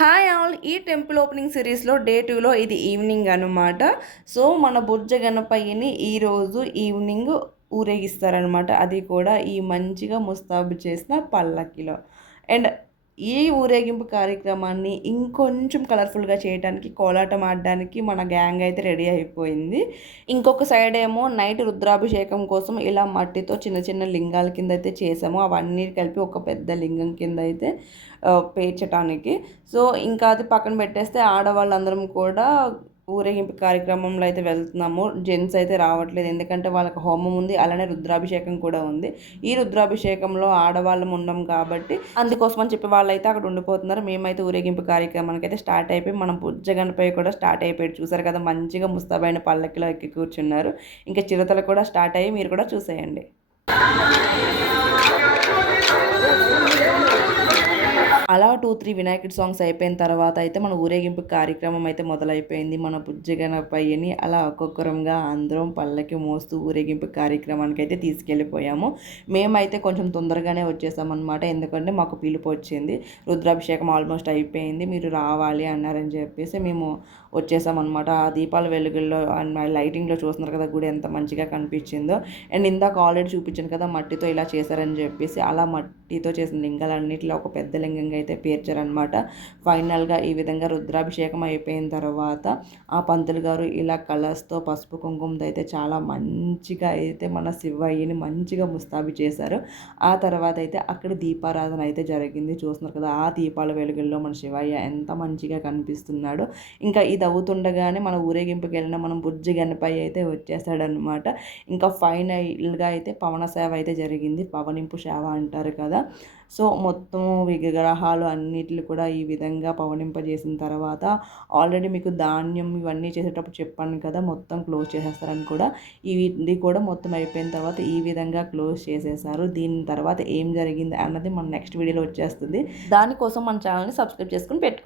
Hi all, ఈ temple opening సిరీస్లో day 2లో ఇది ఈవినింగ్ అనమాట. సో మన బుజ్జ గణపయ్యని ఈరోజు ఈవినింగ్ ఊరేగిస్తారనమాట. అది కూడా ఈ మంచిగా ముస్తాబు చేసిన పల్లకిలో. అండ్ ఈ ఊరేగింపు కార్యక్రమాన్ని ఇంకొంచెం కలర్ఫుల్గా చేయడానికి, కోలాటం ఆడడానికి మన గ్యాంగ్ అయితే రెడీ అయిపోయింది. ఇంకొక సైడ్ ఏమో నైట్ రుద్రాభిషేకం కోసం ఇలా మట్టితో చిన్న చిన్న లింగాల కింద అయితే చేసాము. అవన్నీ కలిపి ఒక పెద్ద లింగం కింద అయితే పేర్చడానికి. సో ఇంకా అది పక్కన పెట్టేస్తే ఆడవాళ్ళందరం కూడా ఊరేగింపు కార్యక్రమంలో అయితే వెళ్తున్నాము. జెంట్స్ అయితే రావట్లేదు, ఎందుకంటే వాళ్ళకి హోమం ఉంది, అలానే రుద్రాభిషేకం కూడా ఉంది. ఈ రుద్రాభిషేకంలో ఆడవాళ్ళం ఉన్నాం కాబట్టి అందుకోసం అని చెప్పి వాళ్ళైతే అక్కడ ఉండిపోతున్నారు. మేమైతే ఊరేగింపు కార్యక్రమానికి అయితే స్టార్ట్ అయిపోయి మనం బుజ్జగనపై కూడా స్టార్ట్ అయిపోయాడు. చూసారు కదా, మంచిగా ముస్తాబైన పల్లకిలో ఎక్కి కూర్చున్నారు. ఇంకా చిరుతలు కూడా స్టార్ట్ అయ్యి మీరు కూడా చూసేయండి. అలా 2-3 వినాయకుడి సాంగ్స్ అయిపోయిన తర్వాత అయితే మన ఊరేగింపు కార్యక్రమం అయితే మొదలైపోయింది. మన బుజ్జగణపయ్యని అలా ఒక్కొక్కరంగా అందరం పల్లకి మోస్తూ ఊరేగింపు కార్యక్రమానికి అయితే తీసుకెళ్ళిపోయాము. మేమైతే కొంచెం తొందరగానే వచ్చేసామన్నమాట, ఎందుకంటే మాకు పిలుపు వచ్చింది. రుద్రాభిషేకం ఆల్మోస్ట్ అయిపోయింది, మీరు రావాలి అన్నారని చెప్పేసి మేము వచ్చేసామన్నమాట. ఆ దీపాల వెలుగుల్లో అండ్ లైటింగ్లో చూస్తున్నారు కదా గుడి ఎంత మంచిగా కనిపించిందో. అండ్ ఇందాక ఆల్రెడీ చూపించాను కదా మట్టితో ఇలా చేశారని చెప్పేసి, అలా మట్టితో చేసిన లింగాలన్నిటిలో ఒక పెద్ద లింగంగా అయితే పేర్చారనమాట. ఫైనల్గా ఈ విధంగా రుద్రాభిషేకం అయిపోయిన తర్వాత ఆ పంతులు గారు ఇలా కలర్స్తో పసుపు కుంకుమతో అయితే చాలా మంచిగా అయితే మన శివయ్యని మంచిగా ముస్తాబు చేశారు. ఆ తర్వాత అయితే అక్కడ దీపారాధన అయితే జరిగింది. చూస్తున్నారు కదా, ఆ దీపాల వెలుగుల్లో మన శివయ్య ఎంత మంచిగా కనిపిస్తున్నాడు. ఇంకా ఇది అవుతుండగానే మన ఊరేగింపుకి వెళ్ళిన మనం బుజ్జి గణపయ్య అయితే వచ్చేసాడనమాట. ఇంకా ఫైనల్గా అయితే పవన సేవ అయితే జరిగింది. పవనింపు సేవ అంటారు కదా. సో మొత్తం విగ్రహాలు అన్నిటిని కూడా ఈ విధంగా పవనింపజేసిన తర్వాత ఆల్రెడీ మీకు ధాన్యం ఇవన్నీ చేసేటప్పుడు చెప్పాను కదా, మొత్తం క్లోజ్ చేసేస్తారని కూడా. ఇది కూడా మొత్తం అయిపోయిన తర్వాత ఈ విధంగా క్లోజ్ చేసేసారు. దీని తర్వాత ఏం జరిగింది అన్నది మన నెక్స్ట్ వీడియోలో వచ్చేస్తుంది. దానికోసం మన ఛానల్ని సబ్స్క్రైబ్ చేసుకుని పెట్టుకోండి.